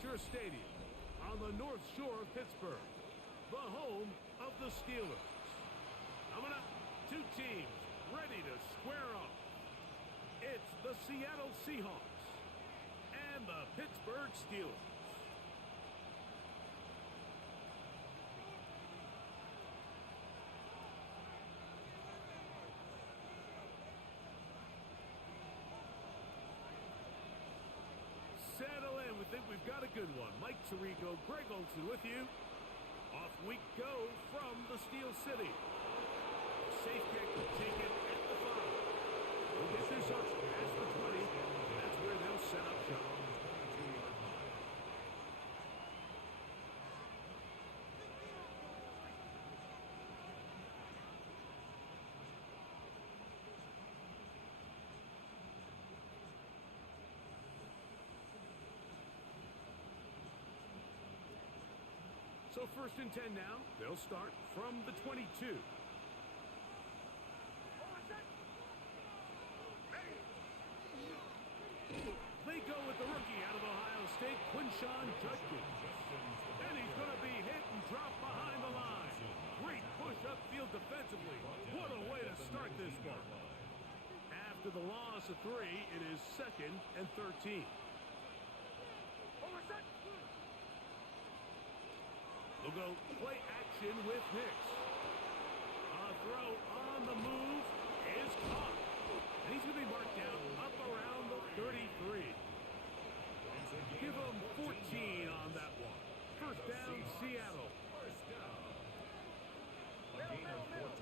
Acrisure Stadium on the North Shore of Pittsburgh, the home of the Steelers. Coming up, two teams ready to square off. It's the Seattle Seahawks and the Pittsburgh Steelers. Settle in. We think we've got a good one. Mike Tirico, Greg Olsen with you. Off we go from the Steel City. Safe kick taken at the 5. We'll get this up past the 20. That's where they'll set up shop. So 1st and 10 now. They'll start from the 22. They go with the rookie out of Ohio State, Quinshon Judkins. And he's going to be hit and drop behind the line. Great push upfield defensively. What a way to start this one. After the loss of 3, it is 2nd and 13. They'll go play action with Nix. A throw on the move is caught. And he's going to be marked down up around the 33. Give him 14 on that one. First down, Seattle. First down. A gain of 14.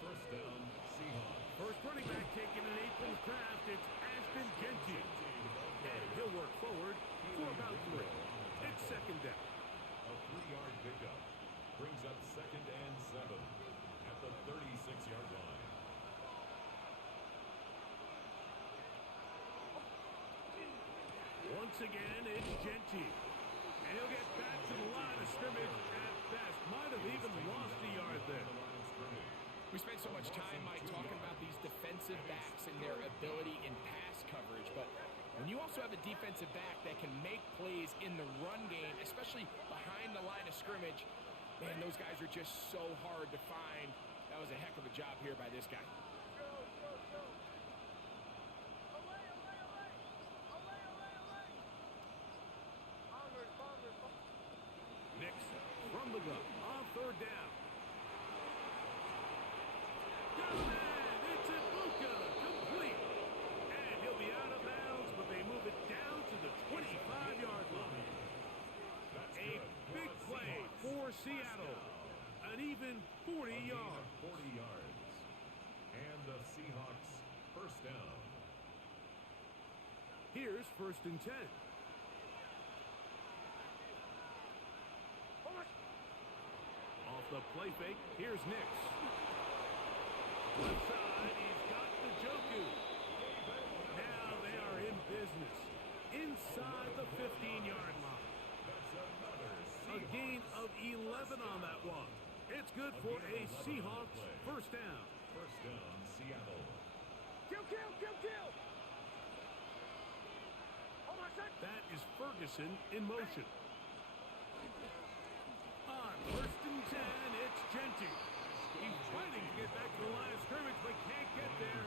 First down, Seahawks. First running back taken in April's draft, it's Ashton Genty. And he'll work forward for about 3. It's 2nd down. A 3-yard pickup brings up 2nd and 7 at the 36-yard line. Once again, it's Genty. And he'll get back to the line of scrimmage at best. Might have even lost a yard there. We spent so much time, Mike, talking about these defensive backs and their ability in pass coverage. But when you also have a defensive back that can make plays in the run game, especially behind the line of scrimmage, man, those guys are just so hard to find. That was a heck of a job here by this guy. Nix from the gun on 3rd down. Got a man! It's Ibuka! Complete! And he'll be out of bounds, but they move it down to the 25-yard line. A big play for Seattle. An even 40 yards. 40 yards. And the Seahawks first down. Here's 1st and 10. Off the play fake, here's Nix. Left side, he's got the Njoku. Now they are in business. Inside the 15-yard line. A gain of 11 on that one. It's good for a Seahawks first down. First down, Seattle. Kill! That is Ferguson in motion. On 1st and 10, it's Genty. He's fighting to get back to the line of scrimmage, but can't get there.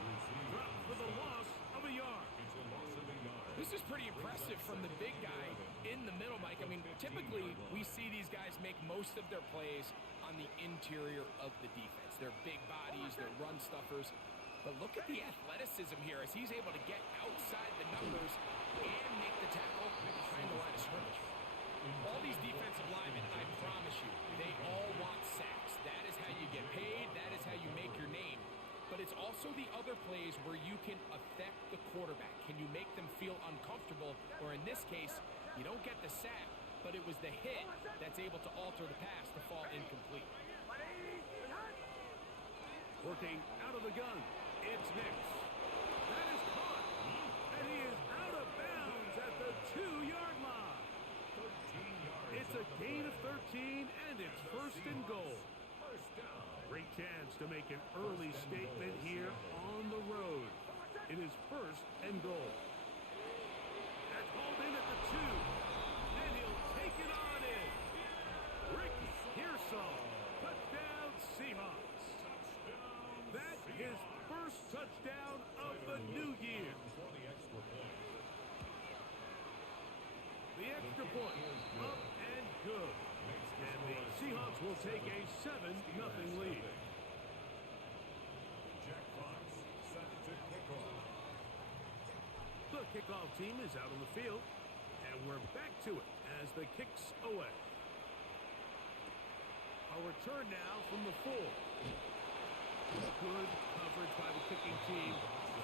Dropped for the loss of a yard. It's a loss of a yard. This is pretty impressive from the big guy in the middle, Mike. I mean, typically we see these guys make most of their plays on the interior of the defense. They're big bodies, they're run stuffers. But look at the athleticism here as he's able to get outside the numbers and make the tackle behind the line of scrimmage. All these defensive linemen, I promise you, they all want sacks. That is how you get paid. That is how you make your name. But it's also the other plays where you can affect the quarterback. Can you make them feel uncomfortable? Or in this case, you don't get the sack, but it was the hit that's able to alter the pass to fall incomplete. Working out of the gun, it's Nix. That is caught. And he is out of bounds at the 2-yard line. 13 yards. It's a gain of 13, and it's 1st and goal. First down. Great chance to make an early statement here on the road. It is 1st and goal. That's hauled in at the 2. extra point. Up and good. And the Seahawks will take a 7-0 lead. Jack Fox set to kick off. The kickoff team is out on the field. And we're back to it as the kick's away. A return now from the 4. Good coverage by the kicking team.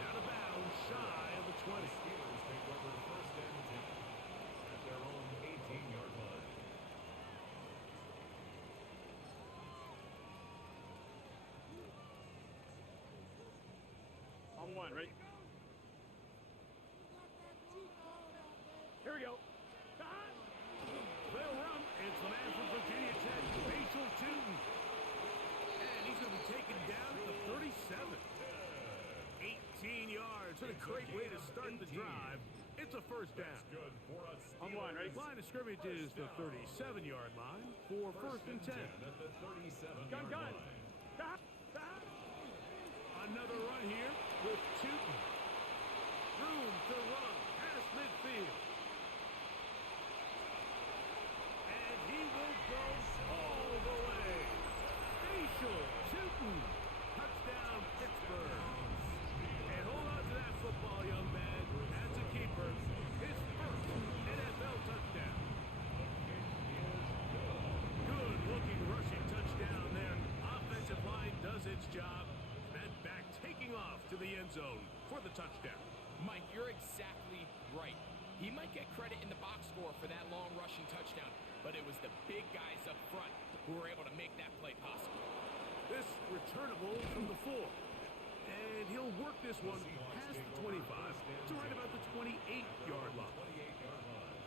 Out of bounds, shy of the 20. Steelers take over first and 10 at their own 18-yard line. On one, ready? Here we go. They'll run. It's the man from Virginia Tech, Rachel Tootin. And he's going to be taken down at the 37. 18 yards. What a great way to start the drive. It's a first down. Good for us. On one, ready? Line of scrimmage is the 37-yard line for first and 10. At the 37-yard Gun. line. Another run here with Tootin. Room to run past midfield. And he will go all the way. Rachel Tootin. Touchdown, Pittsburgh. And hold on to that football, young man. That's a keeper. His first NFL touchdown. Good-looking rushing touchdown there. Offensive line does its job. And back taking off to the end zone for the touchdown. Mike, you're exactly right. He might get credit in the box score for that long rushing touchdown, but it was the big guys up front who were able to make that play possible. This returnable from the 4. And he'll work this one past the 25 to right about the 28-yard line. 28-yard line.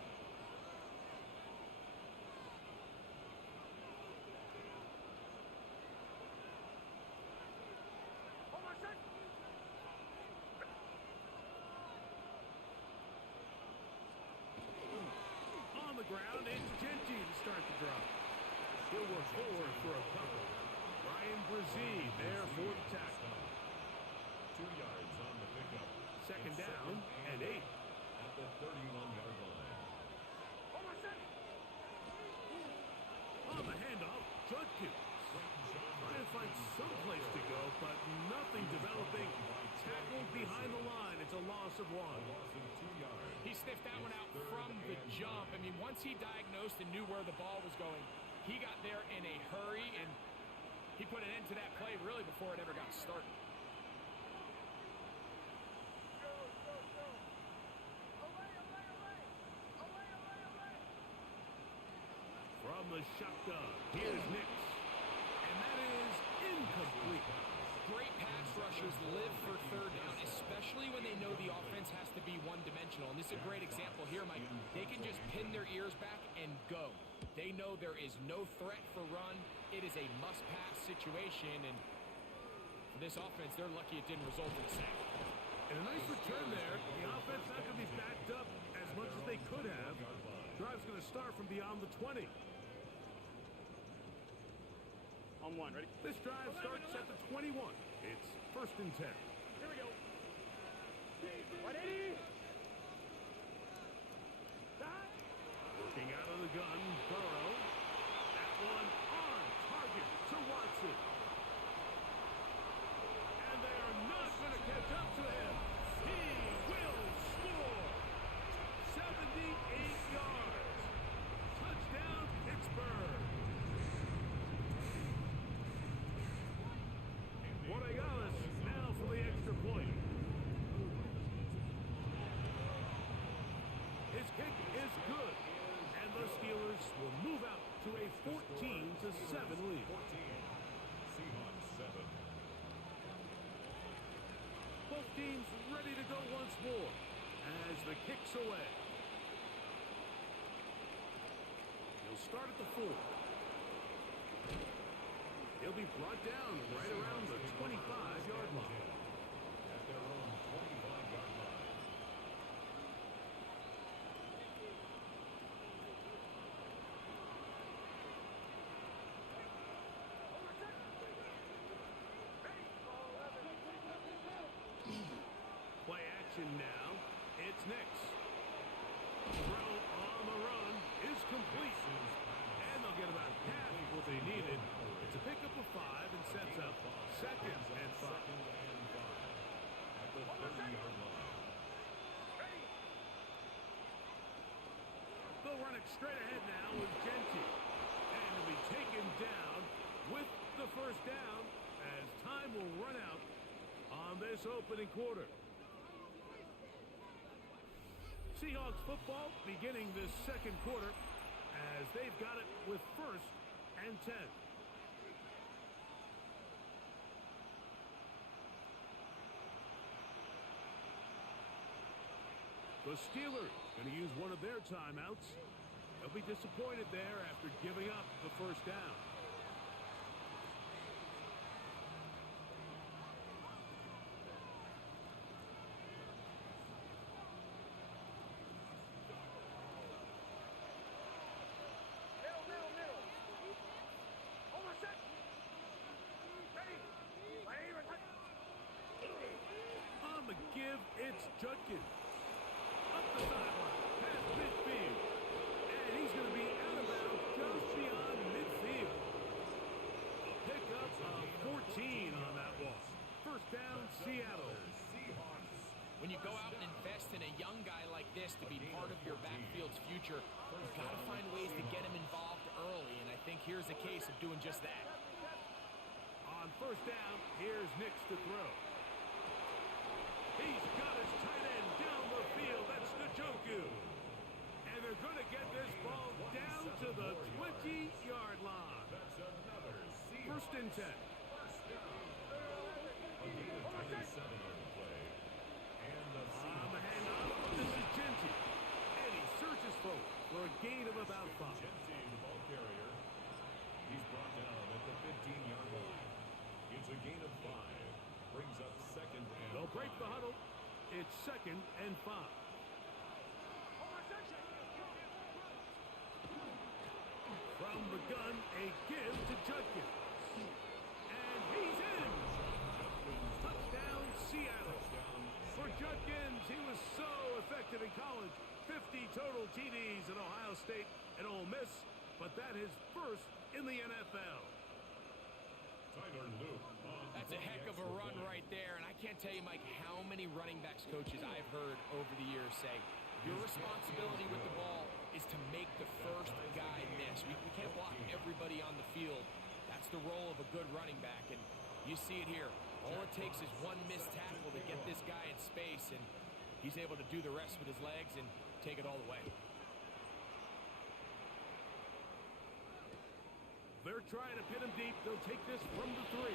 On the ground, it's Genty to start the drive. He'll work forward for a couple. Ryan Brzee there for the tackle. 2 yards on the pickup. Second down and 8. At the 31-yard line. On the handoff, Judkins. Trying to find some place to go, but nothing developing. Tackled behind the line. It's a loss of 1. Loss of 2 yards. He sniffed that one out from the jump. I mean, once he diagnosed and knew where the ball was going, he got there in a hurry, and he put an end to that play really before it ever got started. From the shotgun, here's Nix. And that is incomplete. Great pass rushers live for third down, especially when they know the offense has to be one-dimensional. And this is a great example here, Mike. They can just pin their ears back and go. They know there is no threat for run. It is a must-pass situation, and for this offense, they're lucky it didn't result in a sack. And a nice return there. The offense not going to be backed up as much as they could have. Drive's going to start from beyond the 20. On one, ready? This drive starts at the 21. It's first and 10. Here we go. 180. Working out of the gun, Burrow. That one on target to Watson. And they are not going to catch up to him. He will score. 78 yards. Touchdown, Pittsburgh. Borregales now for the extra point. His kick is good. And the Steelers will move out to a 14-7 lead. 14. Seahawks 7. Both teams ready to go once more as the kick's away. He'll start at the 4. He'll be brought down right around the 25-yard line. At their own 25-yard line. Play action now. It's Nix. Throw on the run. run it straight ahead now with Genty. And to be taken down with the first down as time will run out on this opening quarter. Seahawks football beginning this second quarter as they've got it with 1st and 10. The Steelers going to use one of their timeouts. They'll be disappointed there after giving up the first down. Middle. Hold on a sec. Ready. On the give, it's Judkins. Up the sideline, past midfield. And he's going to be out of bounds just beyond midfield. A pickup of 14 on that walk. First down, Seattle. When you go out and invest in a young guy like this to be part of your backfield's future, you've got to find ways to get him involved early, and I think here's a case of doing just that. On first down, here's Nix to throw. He's got his tight end down the field. That's Njoku. And they're going to get this ball down to the 20-yard line. First and 10. On the handoff, this is Genty. And he searches for a gain of about 5. Genty, the ball carrier. He's brought down at the 15-yard line. It's a gain of 5. Brings up second and They'll break the huddle. It's 2nd and 5. From the gun, a give to Judkins. And he's in. Touchdown, Seattle. For Judkins, he was so effective in college. 50 total TDs at Ohio State and Ole Miss, but that is first in the NFL. Tyler Luke. That's a heck of a run right there, and I can't tell you, Mike, how many running backs coaches I've heard over the years say, your responsibility with the ball is to make the first guy miss. We can't block everybody on the field. That's the role of a good running back, and you see it here. All it takes is one missed tackle to get this guy in space, and he's able to do the rest with his legs and take it all the way. They're trying to pin him deep. They'll take this from the 3.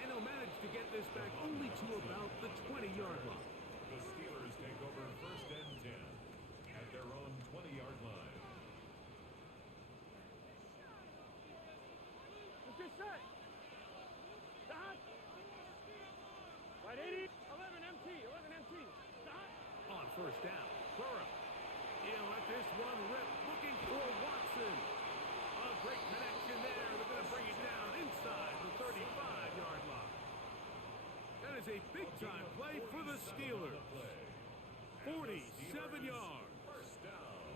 And he'll manage to get this back only to about the 20-yard line. The Steelers take over first and 10 at their own 20-yard line. Let's get set. Stop. Right 80. 11 MT. Stop. On first down, Burrow. He'll let this one rip, looking for Watson. A great connection there. They're going to bring it down inside the 35-yard line. That is a big-time play for the Steelers. 47 yards. First down.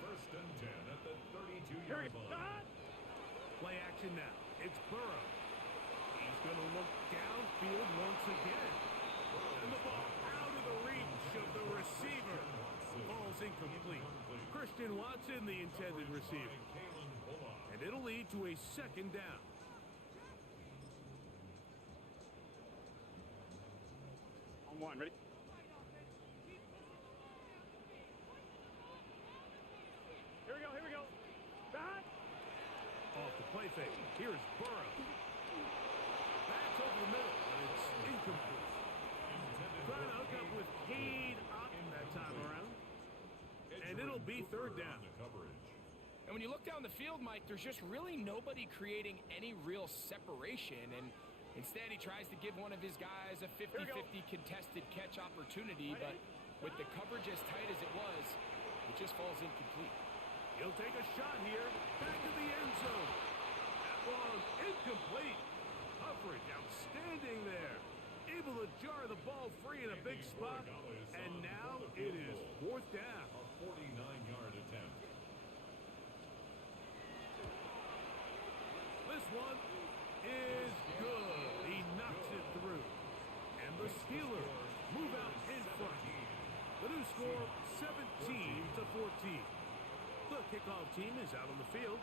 First and 10 at the 32-yard line. Stop. Play action now. It's Burrow. He's going to look downfield once again. And the ball out of the reach of the receiver. Ball's incomplete. Christian Watson, the intended receiver. And it'll lead to a second down. On 1, ready? Here we go. Stop. Off the play fake. Here's Burrow. That's over the middle, but it's incomplete. Trying to hook up with Cade up that time around. And it'll be third down. And when you look down the field, Mike, there's just really nobody creating any real separation. And instead, he tries to give one of his guys a 50-50 contested catch opportunity. But with the coverage as tight as it was, it just falls incomplete. He'll take a shot here. Back to the end zone. That one incomplete. Coverage outstanding there. Able to jar the ball free in a big spot. And now it is fourth down. A 49-yard attempt. This one is good. He knocks it through. And the Steelers move out in front. The new score, 17-14. team is out on the field.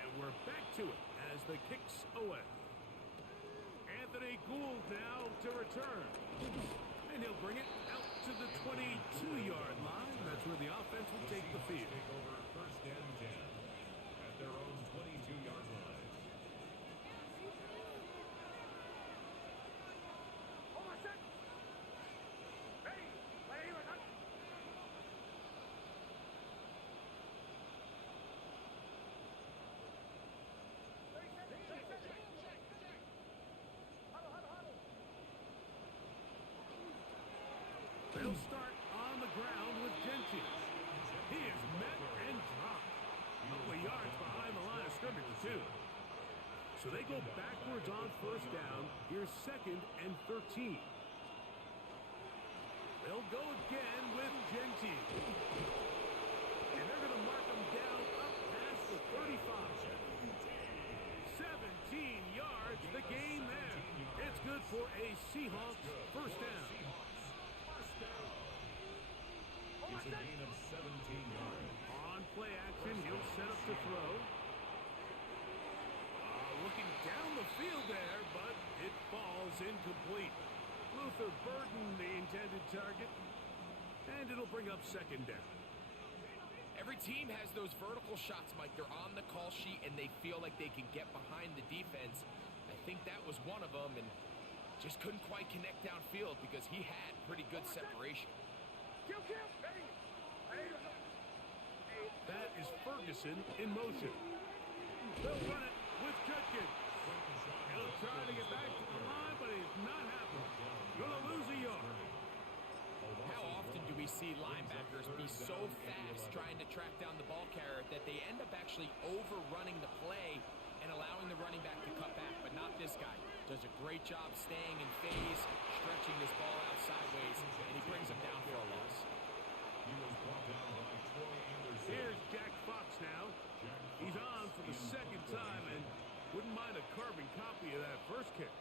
And we're back to it as the kick's away. Anthony Gould now to return. And he'll bring it out to the 22-yard line. That's where the offense will take the field. Take over first and 10 at their own 22-yard line. Hold on, set. Ready. Ready, we're done. They'll start on the ground with Genty. He is met and dropped. A couple of yards behind the line of scrimmage, too. So they go backwards on first down. Here's 2nd and 13. They'll go again with Genty. And they're going to mark him down up past the 35. 17 yards, the gain there. It's good for a Seahawks first down. It's a gain of 17 yards. On play action, he'll set up to throw. Looking down the field there, but it falls incomplete. Luther Burden, the intended target. And it'll bring up 2nd down. Every team has those vertical shots, Mike. They're on the call sheet, and they feel like they can get behind the defense. I think that was one of them, and just couldn't quite connect downfield because he had pretty good separation. Kill, kill. Ready. Ready. That is Ferguson in motion. They'll run it with Judkins. He'll try to get back to the line, but he's not happening. Gonna lose a yard. How often do we see linebackers be so fast trying to track down the ball carrier that they end up actually overrunning the play and allowing the running back to cut back, but not this guy. Does a great job staying in phase, stretching this ball out sideways, and he brings him down for a loss. He was brought down by Troy Anderson. Here's Jack Fox now. He's on for the 2nd time and wouldn't mind a carbon copy of that first kick.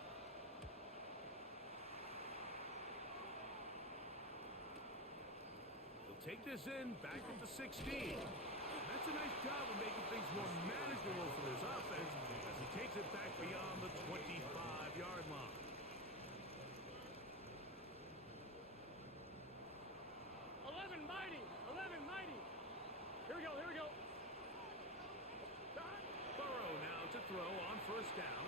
He'll take this in back at the 16. That's a nice job of making things more manageable for this offense as he takes it back beyond the 25-yard line. Mighty. 11 mighty. Here we go. Here we go. Burrow now to throw on first down.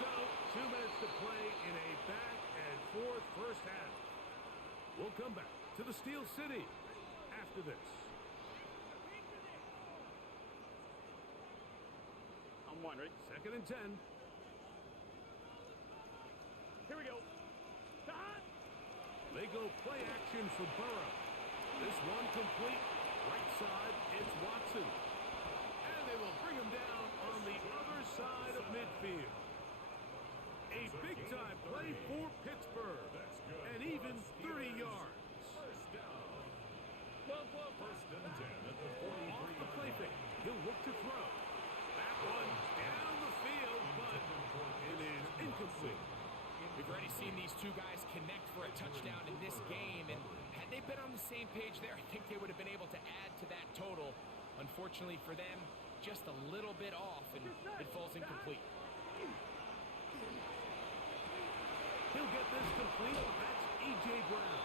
So, 2 minutes to play in a back and forth first half. We'll come back to the Steel City after this. On 1, ready? 2nd and 10. Here we go. They go play action for Burrow. This one complete. Right side, it's Watson. And they will bring him down on the other side of midfield. A big-time play for Pittsburgh. And even 30 yards. First down. First and 10 at the 43. Off the play fake. He'll look to throw. That one down the field, but it is incomplete. We've already seen these two guys connect for a touchdown in this game, and had they been on the same page there, I think they would have been able to add to that total. Unfortunately for them, just a little bit off, and it falls incomplete. He'll get this complete. That's E.J. Brown.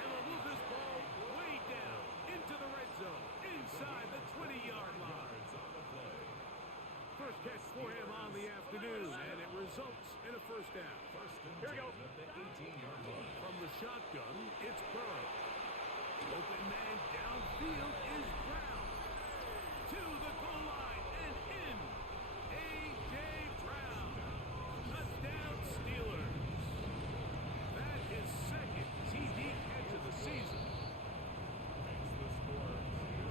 And they'll move this ball way down into the red zone, inside the 20-yard line. First catch for him on the afternoon, and it results in a first down. Here we go. At the 18-yard line. From the shotgun, it's Burrow. Open man downfield is Brown. To the goal line and in. A.J. Brown. Touchdown Steelers. That is 2nd TD catch of the season. Makes the score.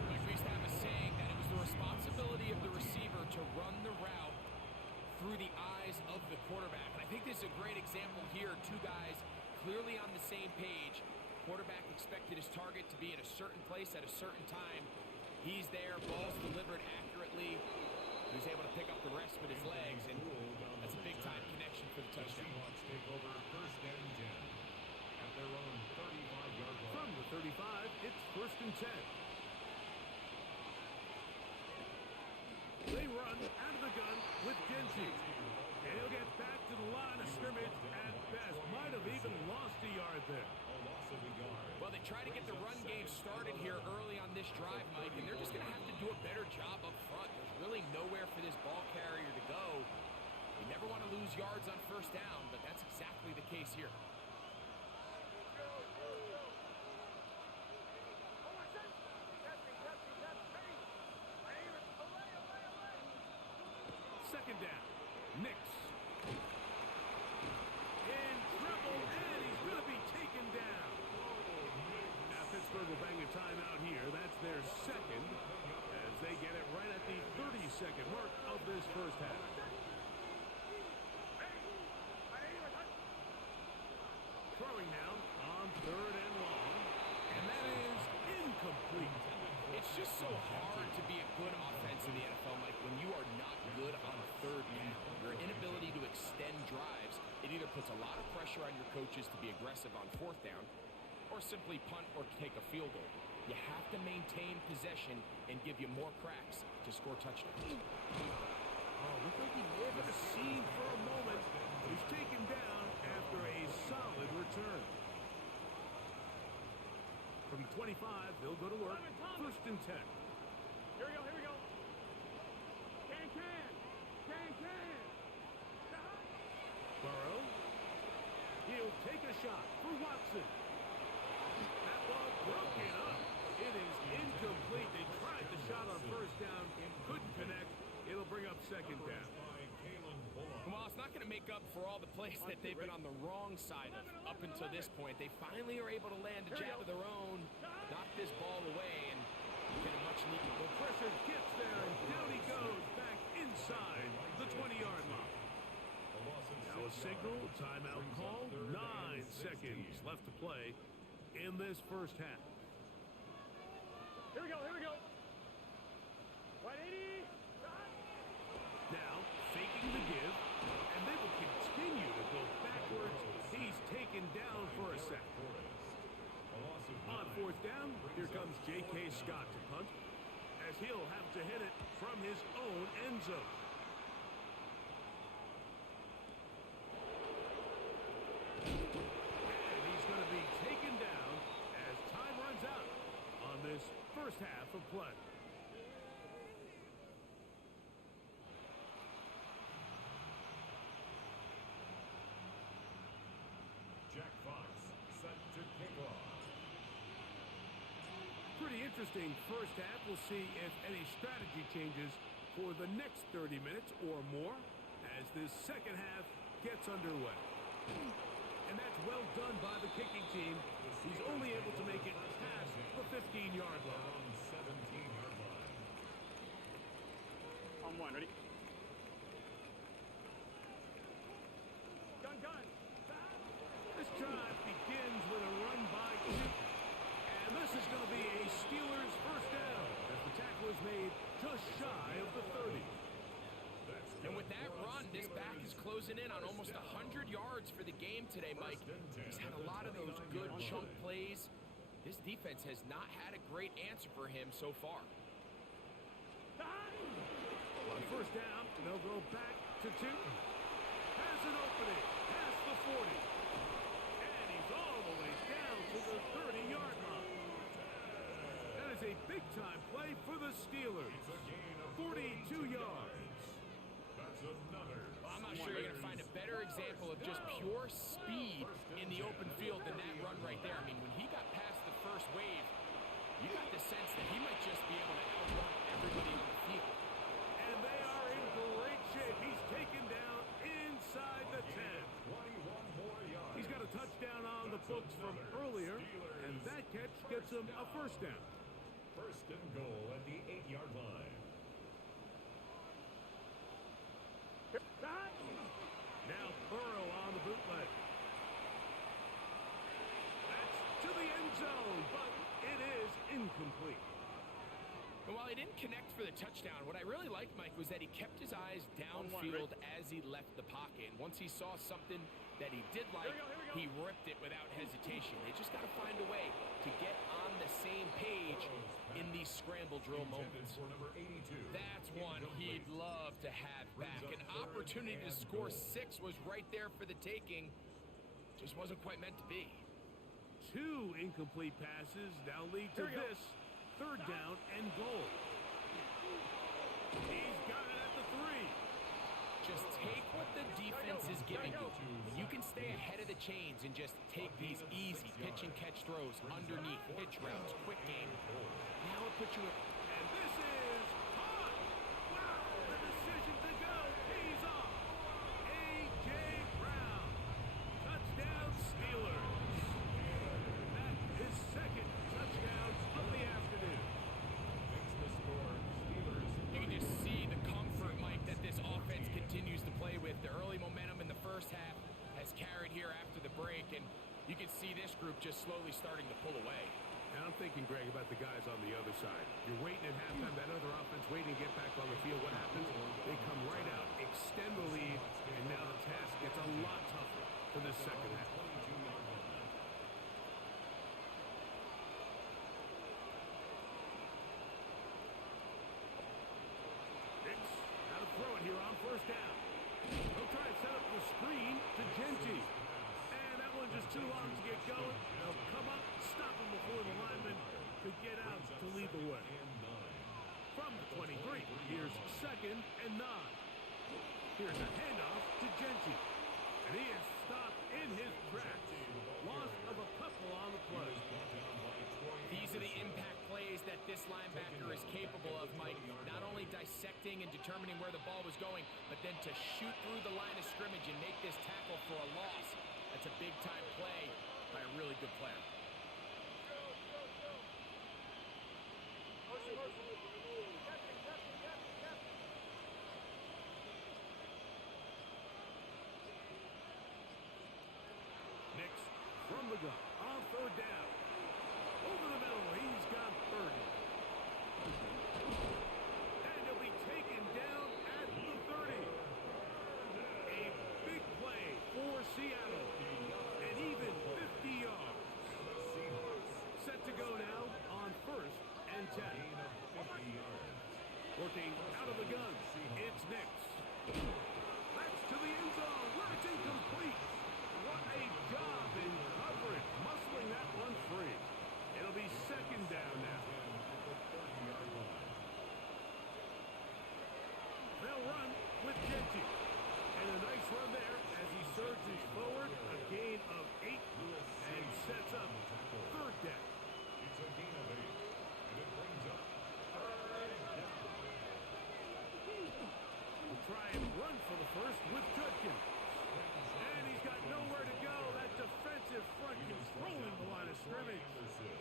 Like we used to have a saying that it was the responsibility of the receiver to run the route through the eyes of the quarterback. And I think this is a great example here. Two guys clearly on the same page. Quarterback expected his target to be at a certain place at a certain time. He's there, ball's delivered accurately. He was able to pick up the rest with his legs, and that's a big-time connection for the touchdown. Seahawks take over first and 10 at their own 35-yard line. From the 35, it's 1st and 10. They run out of the gun with Genji. And he'll get back to the line of scrimmage at best. Might have even lost a yard there. A loss of a yard. Well, they try to get the run game started here early on this drive, Mike, and they're just going to have to do a better job up front. There's really nowhere for this ball carrier to go. You never want to lose yards on first down, but that's exactly the case here. Second down. Nix. In trouble, and he's going to be taken down. Now Pittsburgh will bang a timeout here. That's their second as they get it right at the 30-second mark of this first half. Throwing now on third and long, and that is incomplete. It's just so hard to be a good offense in the NFL, Mike, when you are not good on third down. Your inability to extend drives, it either puts a lot of pressure on your coaches to be aggressive on fourth down or simply punt or take a field goal. You have to maintain possession and give you more cracks to score touchdowns. Oh, looked like he may have had a seam for a moment. He's taken down after a solid return. From the 25, they'll go to work. First and 10. Here we go, here we go. Can. Burrow. He'll take a shot for Watson. That ball broken up. It is incomplete. They tried the shot on first down. Couldn't connect. It'll bring up second down. Well, it's not going to make up for all the plays that they've been on the wrong side of up until this point. They finally are able to land a jab of their own, knock this ball away, and get a much-needed The pressure gets there, and down he goes back inside the 20-yard line. Now a signal, timeout called, 9 seconds left to play in this first half. Here we go. 180. Now, faking the give, and they will continue to go backwards. He's taken down for a sack. On fourth down, here comes J.K. Scott to punt, as he'll have to hit it from his own end zone. And he's going to be taken down as time runs out on this first half of play. Pretty interesting first half. We'll see if any strategy changes for the next 30 minutes or more as this second half gets underway. And that's well done by the kicking team. He's only able to make it past the 15-yard line. On one, ready? Gun. This drive begins with a run by Chip. And this is going to be a Steelers first down as the tackle is made just shy of the 30. And with that run, this back is closing in on almost 100 yards for the game today, Mike. He's had a lot of those good chunk plays. This defense has not had a great answer for him so far. On first down, they'll go back to two. Has an opening past the 40. And he's all the way down to the 30-yard line. That is a big-time play for the Steelers. 42 yards. Well, I'm not sure you're going to find a better example of just pure speed in the open field than that run right there. I mean, when he got past the first wave, you got the sense that he might just be able to outrun everybody on the field. And they are in great shape. He's taken down inside the 10. He's got a touchdown on the books from earlier, and that catch gets him a first down. First and goal at the 8-yard line. Now Burrow on the bootleg. That's to the end zone, but it is incomplete. And while he didn't connect for the touchdown, what I really liked, Mike, was that he kept his eyes downfield as he left the pocket. And once he saw something that he did like, he ripped it without hesitation. They just got to find a way to get on the same page in the these scramble drill moments. For number 82. That's one he'd love to have back. An opportunity to score 6 was right there for the taking. Just wasn't quite meant to be. 2 incomplete passes now lead to this. 3rd down and goal. He's got it at the 3. Just take what the defense is giving you. When you can stay ahead of the chains and just take these easy pitch and catch throws underneath, hitch routes, quick game. Now it puts you in. And this is caught. Wow, the decision to go pays off. A.J. Brown. Touchdown Steelers. That is 2nd touchdown of the afternoon. Makes the score. Steelers. You can just see the comfort, Mike, that this offense continues to play with. The early momentum in the first half has carried here after the break, and you can see this group just slowly starting to pull away. Now I'm thinking, Greg, about the guys on the other side. You're waiting at halftime, that other offense waiting to get back on the field. What happens? They come right out, extend the lead, and now the task gets a lot tougher for this second half. How to throw it here on 1st down. They'll try and set up the screen to Genty. And that one just too long to get going. They'll come up, stop him before the lineman could get out to lead the way. From the 23, here's 2nd and 9. Here's a handoff to Genty. And he is stopped in his tracks. Loss of a couple on the play. These are the impact plays that this linebacker is capable of, Mike. Not only dissecting and determining where the ball was going, but then to shoot through the line of scrimmage and make this tackle for a loss. That's a big-time play by a really good player. Nix from the gun on 3rd down. Over the middle, he's got 30. And he'll be taken down at the 30. A big play for Seattle. And even 50 yards. Set to go now on 1st and 10. Working out of the gun, it's Nix. That's to the end zone, where it's incomplete. What a job in coverage, muscling that one free. It'll be 2nd down now. They'll run with Genty. And a nice run there as he surges forward, a gain of 8, and sets up 3rd down. It's a gain of 8, and it brings up 3rd down. We'll try and run for the 1st with Judkins. And he's got nowhere to go. That defensive front controlling the line of scrimmage.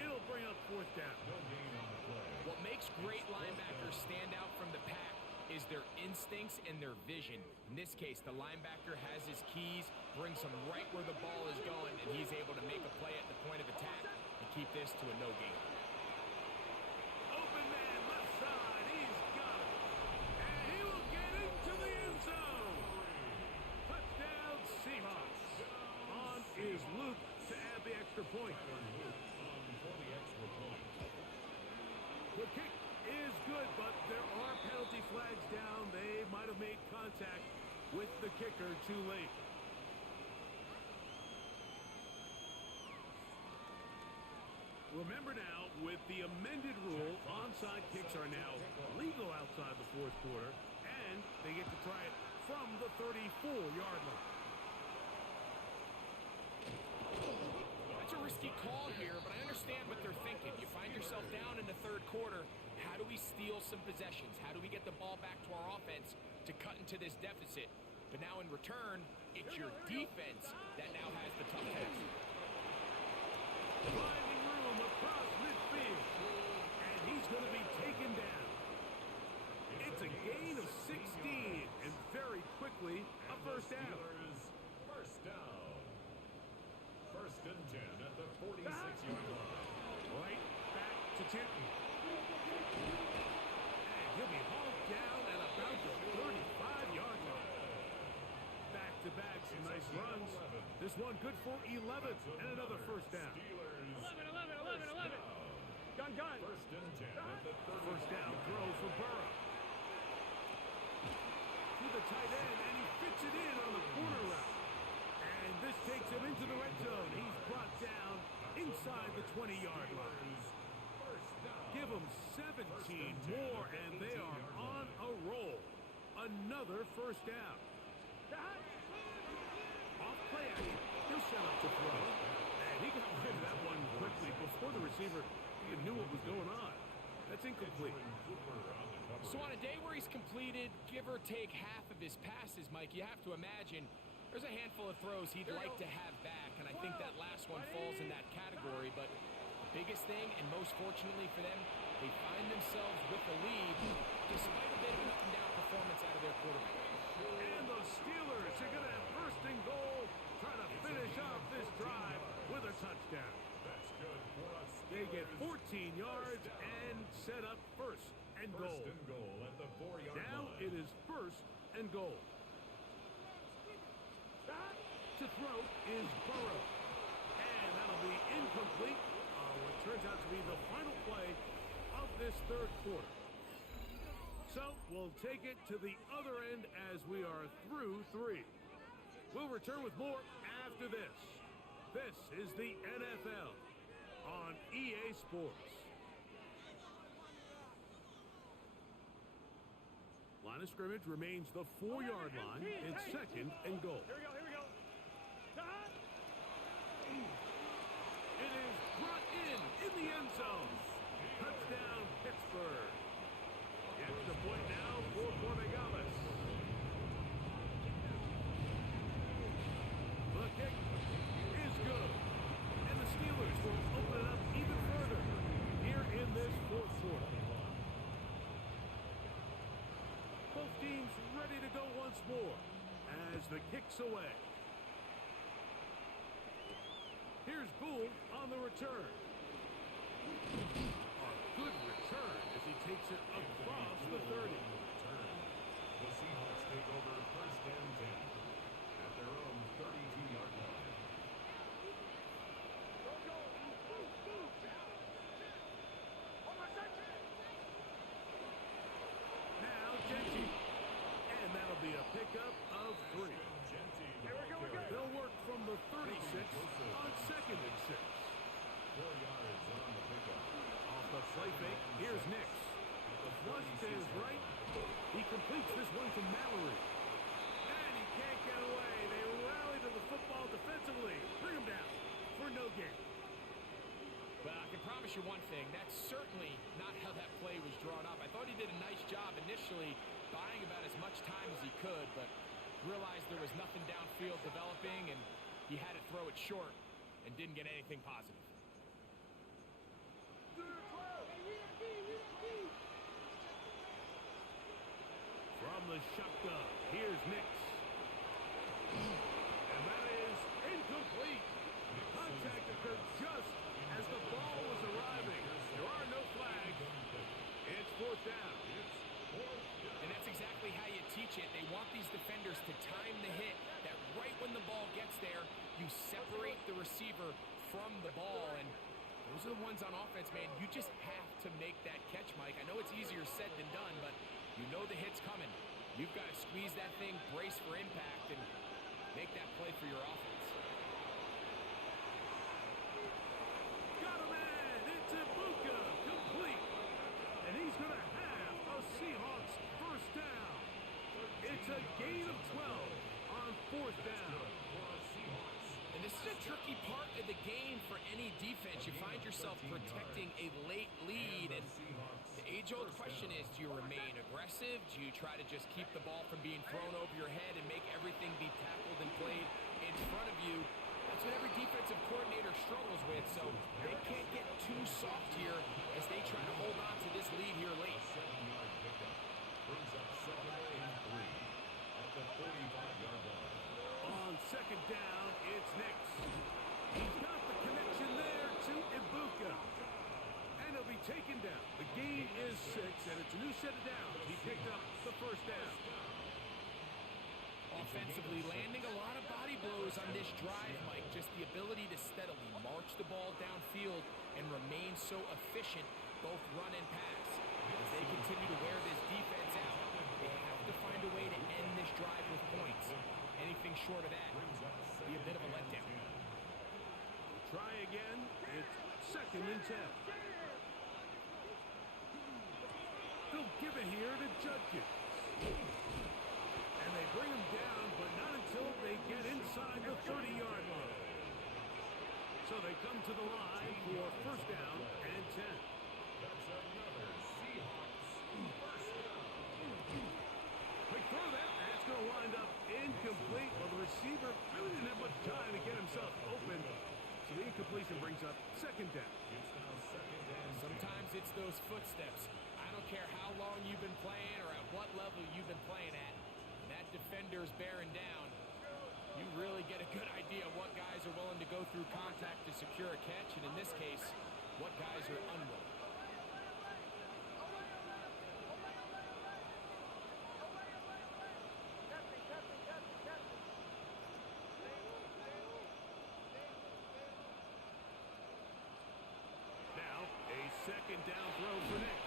It'll bring up 4th down. No gain on the play. What makes great linebackers stand out from the pack is their instincts and their vision. In this case, the linebacker has his keys, brings him right where the ball is going, and he's able to make a play at the point of attack and keep this to a no gain. Open man, left side. He's got it. And he will get into the end zone. Touchdown, Seahawks. On is Luke to add the extra point. For the extra point. The kick is good, but there are penalty flags down. They might have made contact with the kicker too late. Remember now, with the amended rule, onside kicks are now legal outside the 4th quarter, and they get to try it from the 34-yard line. That's a risky call here, but I understand what they're thinking. You find yourself down in the 3rd quarter. How do we steal some possessions? How do we get the ball back to our offense to cut into this deficit? But now in return, it's your defense that now has the tough task. Finding room across midfield, and he's going to be taken down. It's a gain of 16, and very quickly, a 1st down. First down. 1st and 10 at the 46-yard line. Right back to Tinton. And he'll be hauled down at about the 35-yard line. Back-to-back, some nice runs. This one good for 11, and another 1st down. 11. Gun. 1st and 10 at the the tight end, and he fits it in on the corner route. And this takes him into the red zone. He's brought down inside the 20-yard line. Give them 17 more, and they are on a roll. Another first down. Off play action. He'll set up to throw. And he got rid of that one quickly before the receiver even knew what was going on. That's incomplete. So on a day where he's completed, give or take half of his passes, Mike, you have to imagine there's a handful of throws he'd like to have back, and I think that last one falls in that category. But the biggest thing, and most fortunately for them, they find themselves with the lead despite a bit of an up-and-down performance out of their quarterback. And the Steelers are going to have first and goal, trying to finish off this drive with a touchdown. That's good for us. They get 14 yards and set up first and goal. First and goal at the 4-yard line. Now it is first and goal. To throw is Burrow. And that'll be incomplete. What turns out to be the final play of this third quarter. So we'll take it to the other end as we are through 3. We'll return with more after this. This is the NFL on EA Sports. Line of scrimmage remains the 4-yard line. It's second and goal. Here we go, here we go. It is brought in the end zone. Touchdown, Pittsburgh. The extra point now for Borregales. The kick is good. And the Steelers will open it up even further here in this fourth quarter. Both teams ready to go once more as the kick's away. Here's Gould on the return. A good return as he takes it across the 30. The Seahawks take over first and 10 at their own 32-yard line. Now Genty. And that'll be a pickup of 3. They'll work from the 36 on second and 6. 4 yards on the pickup. Off the play fake, here's Nix. Once to his right, he completes this one to Mallory. And he can't get away. They rally to the football defensively. Bring him down for no gain. Well, I can promise you one thing. That's certainly not how that play was drawn up. I thought he did a nice job initially buying about as much time as he could, but realized there was nothing downfield developing, and he had to throw it short and didn't get anything positive. From the shotgun, here's Nix. And that is incomplete. Contact occurred just as the ball was arriving. There are no flags. It's fourth down. And that's exactly how you teach it. They want these defenders to time the hit, that right when the ball gets there, you separate the receiver from the ball. And those are the ones on offense, man. You just have to make that catch, Mike. I know it's easier said than done, but you know the hit's coming. You've got to squeeze that thing, brace for impact, and make that play for your offense. Got a man. It's Ibuka. Complete. And he's going to have a Seahawks first down. It's a gain of 12 on fourth down. And this is a tricky part of the game for any defense. You find yourself protecting a late lead, and the age-old question is, do you remain aggressive? Do you try to just keep the ball from being thrown over your head and make everything be tackled and played in front of you? That's what every defensive coordinator struggles with, so they can't get too soft here as they try to hold on to this lead here late. Brings up 2nd and 3 at the 45-yard line. On second down, it's Nix. He's got the connection there to Ibuka. And he'll be taken down. The gain is 6, and it's a new set of downs. He picked up the first down. Offensively, landing a lot of body blows on this drive, Mike. Just the ability to steadily march the ball downfield and remain so efficient, both run and pass. As they continue to wear this defense out, they have have to find a way to end this drive with points. Anything short of that would be a bit of a letdown. Try again. It's 2nd and 10. They'll give it here to Judkins. And they bring him down, but not until they get inside the 30-yard line. So they come to the line for 1st down and 10. That's another Seahawks first down. Quick throw there, and it's going to wind up incomplete. Well, the receiver really didn't have much time to get himself open. So the incompletion brings up 2nd down. It's now 2nd and 10. Sometimes it's those footsteps. I don't care how long you've been playing or at what level you've been playing at. When that defender's bearing down, you really get a good idea of what guys are willing to go through contact to secure a catch, and in this case, what guys are unwilling. Now, a 2nd down throw for Nix.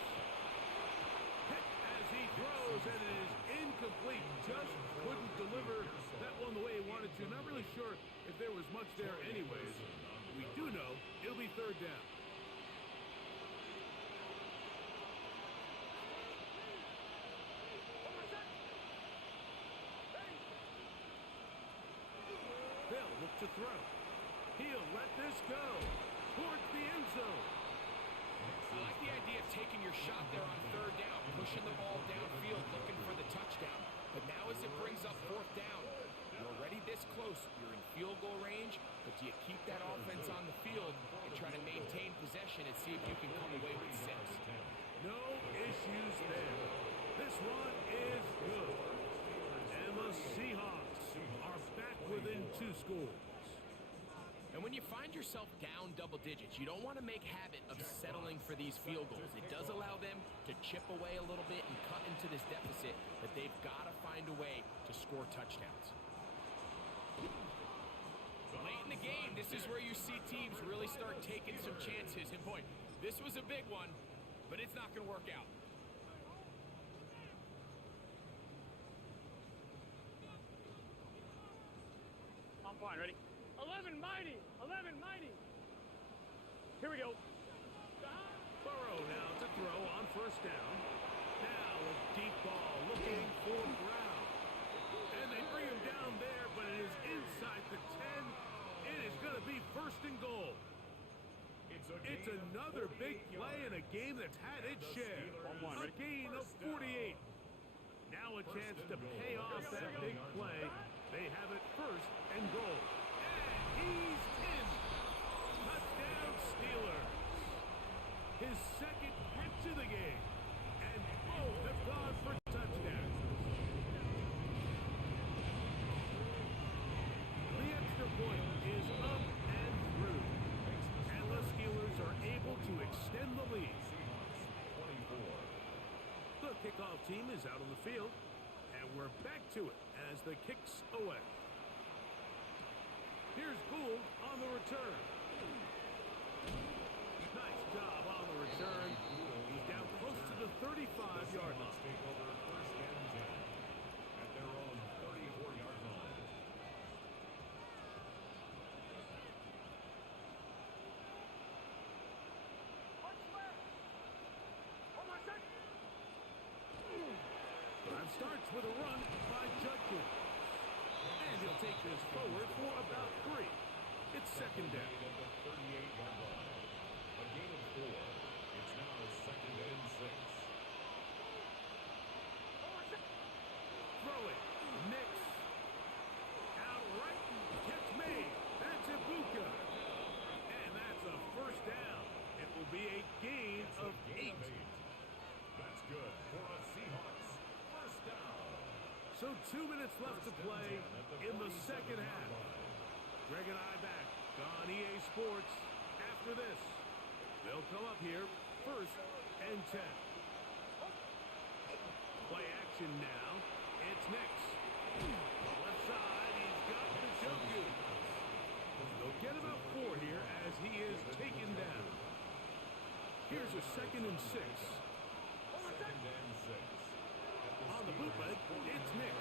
Hit as he throws, and it is incomplete. Just couldn't deliver that one the way he wanted to. Not really sure if there was much there anyways. We do know it'll be 3rd down. They'll look to throw. He'll let this go towards the end zone. I like the idea of taking your shot there on 3rd down, pushing the ball downfield, looking for the touchdown. But now as it brings up 4th down, you're already this close. You're in field goal range, but do you keep that offense on the field and try to maintain possession and see if you can come away with 6? No issues there. This one is good. And the Seahawks are back within 2 scores. And when you find yourself down double digits, you don't want to make habit of settling for these field goals. It does allow them to chip away a little bit and cut into this deficit, but they've got to find a way to score touchdowns. Late in the game, this is where you see teams really start taking some chances. And boy, this was a big one, but it's not going to work out. I'm fine, ready? 11 mighty! 11 mighty! Here we go. Burrow now to throw on 1st down. Now a deep ball looking for Brown. And they bring him down there, but it is inside the 10. It is going to be 1st and goal. It's another big play in a game that's had its share. A gain of 48. Now a chance to pay off that big play. They have it 1st and goal. And he's in. Touchdown Steelers. His 2nd catch of the game. And both have gone for touchdowns. The extra point is up and through. And the Steelers are able to extend the lead. The kickoff team is out on the field. And we're back to it as the kick's away. Here's Gould on the return. Nice job on the return. He's down close to the 35-yard line. Take over 1st and 10 at their own 34-yard line. Drive starts with a run by Judkins. And he'll take this forward for about 3. It's 2nd down. At the 38-yard line. A gain of 4. It's now 2nd and 6. Throw it. Nix. Out right. Catch made. That's Ibuka. And that's a 1st down. It will be a gain of 8. That's good for a Seahawks 1st down. So 2 minutes left to play in the 2nd half. Greg and I back on EA Sports after this. They'll come up here 1st and 10. Play action now. It's Nix. Left side, he's got the Njoku. They'll get about 4 here as he is taken down. Here's a 2nd and 6. 2nd and 6 at the On the bootleg, it's Nix.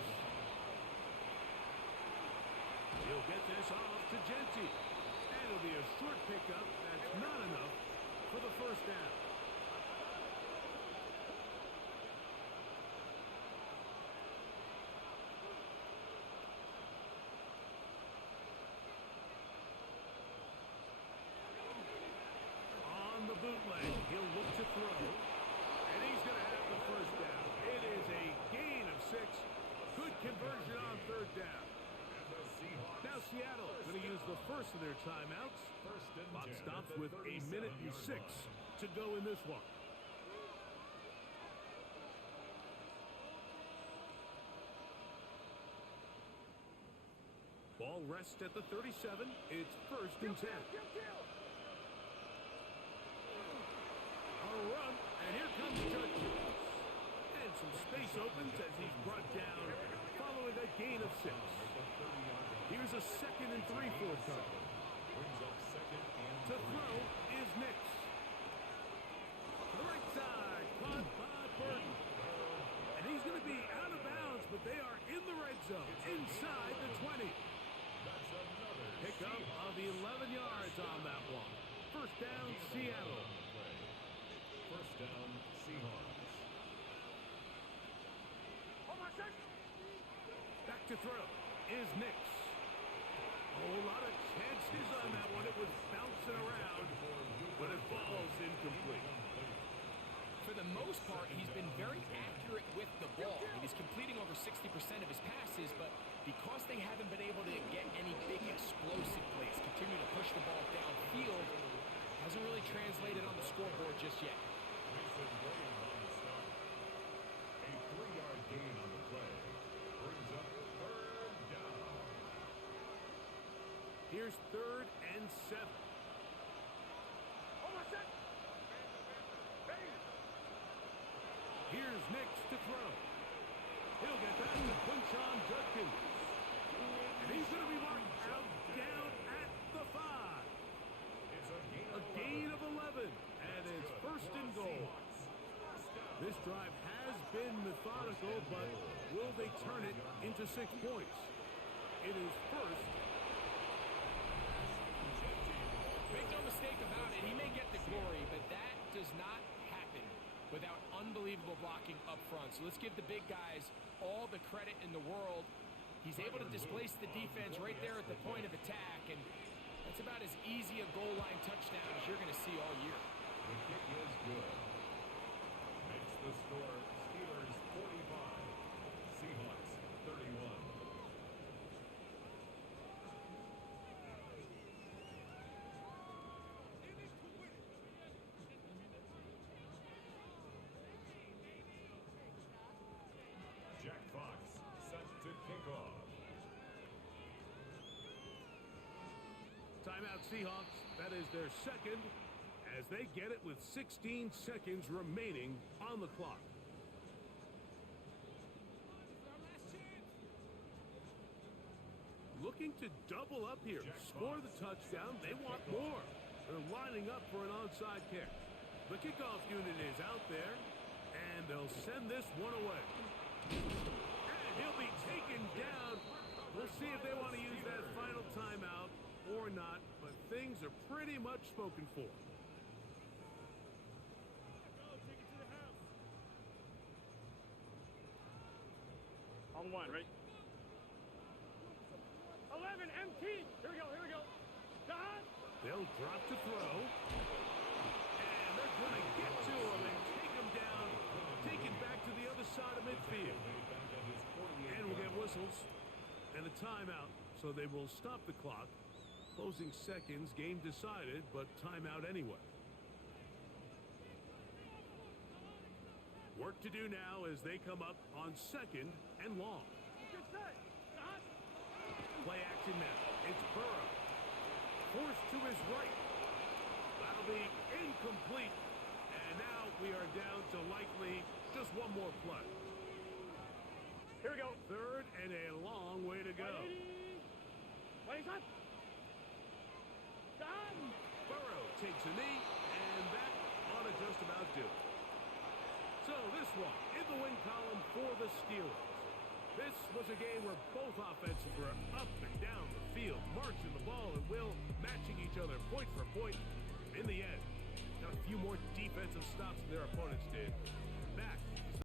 He'll get this off to Genty. And it'll be a short pickup. That's not enough for the first down. On the bootleg, he'll look to throw. And he's going to have the first down. It is a gain of 6. Good conversion on third down. Now Seattle going to use the first of their timeouts. Clock stops with 1:06 to go in this one. Ball rests at the 37. It's 1st and 10. A run, and here comes Judkins. And some space opens as he's brought down following a gain of 6. Here's a 2nd and 3 forthcoming. To throw is Nix. To the right side, caught by Burton. And he's going to be out of bounds, but they are in the red zone, inside the 20. Pickup of 11 yards on that one. First down, Seattle. First down, Seahawks. Back to throw is Nix. A whole lot of chances on that one. It was bouncing around, but it falls incomplete. For the most part, he's been very accurate with the ball. He's completing over 60% of his passes, but because they haven't been able to get any big explosive plays, continue to push the ball downfield, hasn't really translated on the scoreboard just yet. A 3-yard gain on the play brings up third down. Here's 3rd and 7. Here's Nix to throw. He'll get that to Quinshon Judkins. And he's going to be marked out down at the 5. A gain of 11. And it's 1st and goal. This drive has been methodical, but will they turn it into 6 points? It is 1st. Make no mistake about it, he may get the glory, but that does not happen without unbelievable blocking up front. So let's give the big guys all the credit in the world. He's able to displace the defense right there at the point of attack, and that's about as easy a goal line touchdown as you're going to see all year. The kick is good. Makes the score Steelers 45, Seahawks 31. Jack Fox set to kick off. Timeout Seahawks. That is their 2nd as they get it with 16 seconds remaining on the clock. Looking to double up here. Score the touchdown. They want more. They're lining up for an onside kick. The kickoff unit is out there, and they'll send this one away. And he'll be taken down. We'll see if they want to use that final timeout or not, but things are pretty much spoken for. On 1, ready? 11, empty. Here we go. Don. They'll drop to throw. And they're going to get to him and take him down. Taken back to the other side of midfield. And we'll get whistles and a timeout, so they will stop the clock. Closing seconds, game decided, but timeout anyway. Work to do now as they come up on 2nd and long. Play action now. It's Burrow. Forced to his right. That'll be incomplete. And now we are down to likely just one more play. Here we go. 3rd and a long way to go. Ready, son? Burrow takes a knee, and that ought to just about do it. So this one in the win column for the Steelers. This was a game where both offenses were up and down the field, marching the ball and will, matching each other point for point. In the end, got a few more defensive stops than their opponents did.